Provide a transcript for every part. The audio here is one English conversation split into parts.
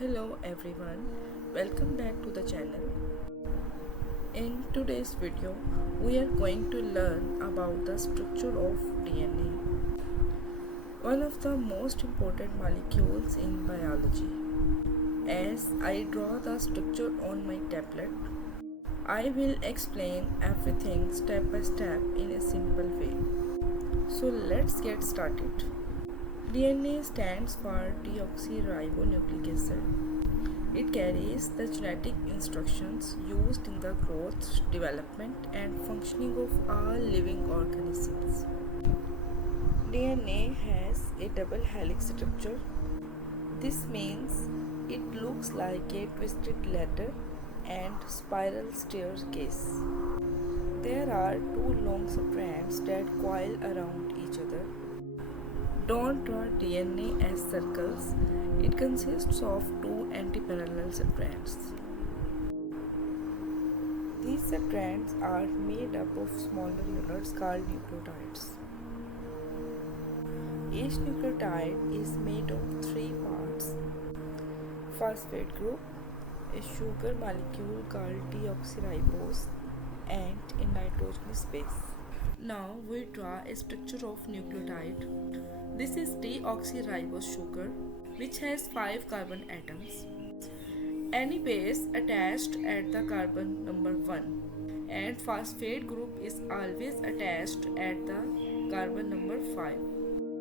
Hello everyone, welcome back to the channel. In today's video, we are going to learn about the structure of DNA, one of the most important molecules in biology. As I draw the structure on my tablet, I will explain everything step by step in a simple way. So let's get started. DNA stands for deoxyribonucleic acid. It carries the genetic instructions used in the growth, development, and functioning of all living organisms. DNA has a double helix structure. This means it looks like a twisted ladder and spiral staircase. There are two long strands that coil around each other. Don't draw DNA as circles. It consists of two antiparallel strands. These strands are made up of smaller units called nucleotides. Each nucleotide is made of three parts: phosphate group, a sugar molecule called deoxyribose, and a nitrogenous base. Now we draw a structure of nucleotide. This is deoxyribose sugar, which has 5 carbon atoms. Any base attached at the carbon number 1, and phosphate group is always attached at the carbon number 5.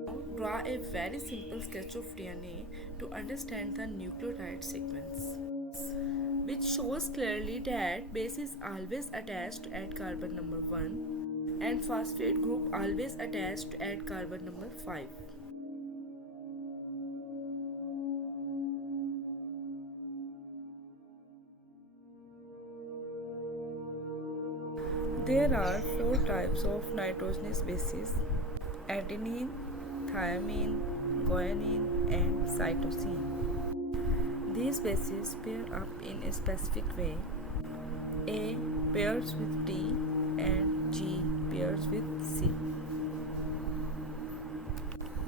Now draw a very simple sketch of DNA to understand the nucleotide sequence, which shows clearly that base is always attached at carbon number 1 and phosphate group always attached at carbon number 5. There are 4 types of nitrogenous bases: adenine, thymine, guanine, and cytosine. These bases pair up in a specific way. A pairs with T and G pairs with C.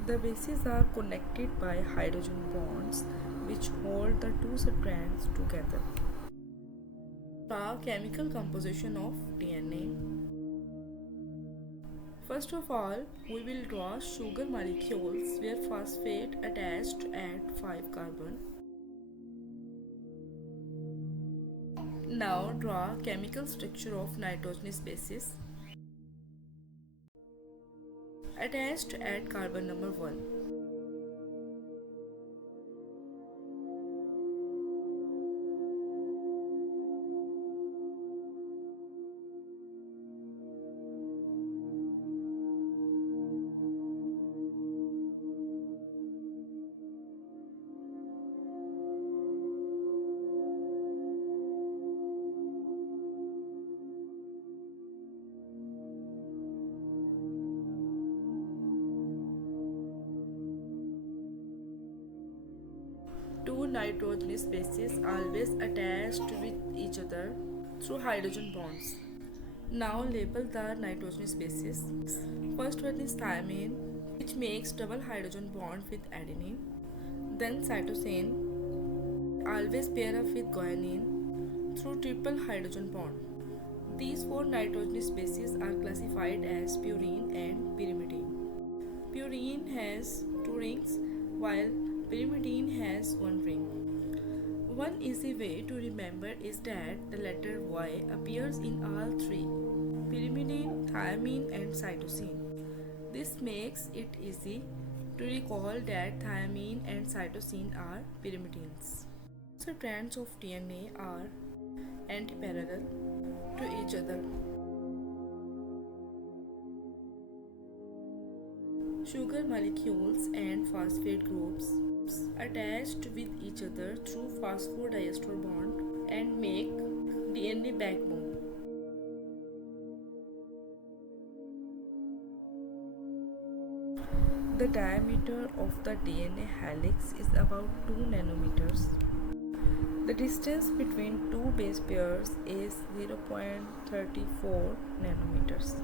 The bases are connected by hydrogen bonds which hold the two strands together. The chemical composition of DNA. First of all, we will draw sugar molecules where phosphate attached at 5 carbon. Now draw chemical structure of nitrogenous bases attached at carbon number 1. Two nitrogenous bases always attached with each other through hydrogen bonds. Now label the nitrogenous bases. First one is thymine, which makes double hydrogen bond with adenine. Then cytosine, always pair up with guanine through triple hydrogen bond. These 4 nitrogenous bases are classified as purine and pyrimidine. Purine has 2 rings while pyrimidine has 1 ring. One easy way to remember is that the letter Y appears in all 3: pyrimidine, thymine, and cytosine. This makes it easy to recall that thymine and cytosine are pyrimidines. Strands of DNA are antiparallel to each other. Sugar molecules and phosphate groups attached with each other through phosphodiester bond and make DNA backbone. The diameter of the DNA helix is about 2 nanometers. The distance between two base pairs is 0.34 nanometers.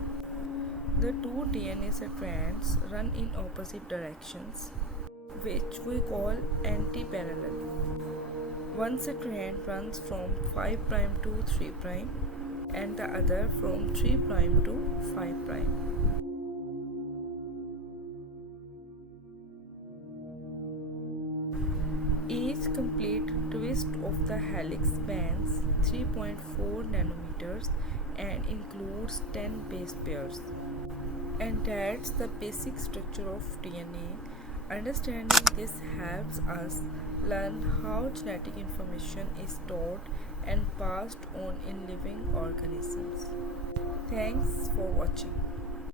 The two DNA strands run in opposite directions, which we call antiparallel. One strand runs from 5 prime to 3 prime and the other from 3 prime to 5 prime. Each complete twist of the helix spans 3.4 nanometers and includes 10 base pairs. And that's the basic structure of DNA. Understanding this helps us learn how genetic information is stored and passed on in living organisms. Thanks for watching.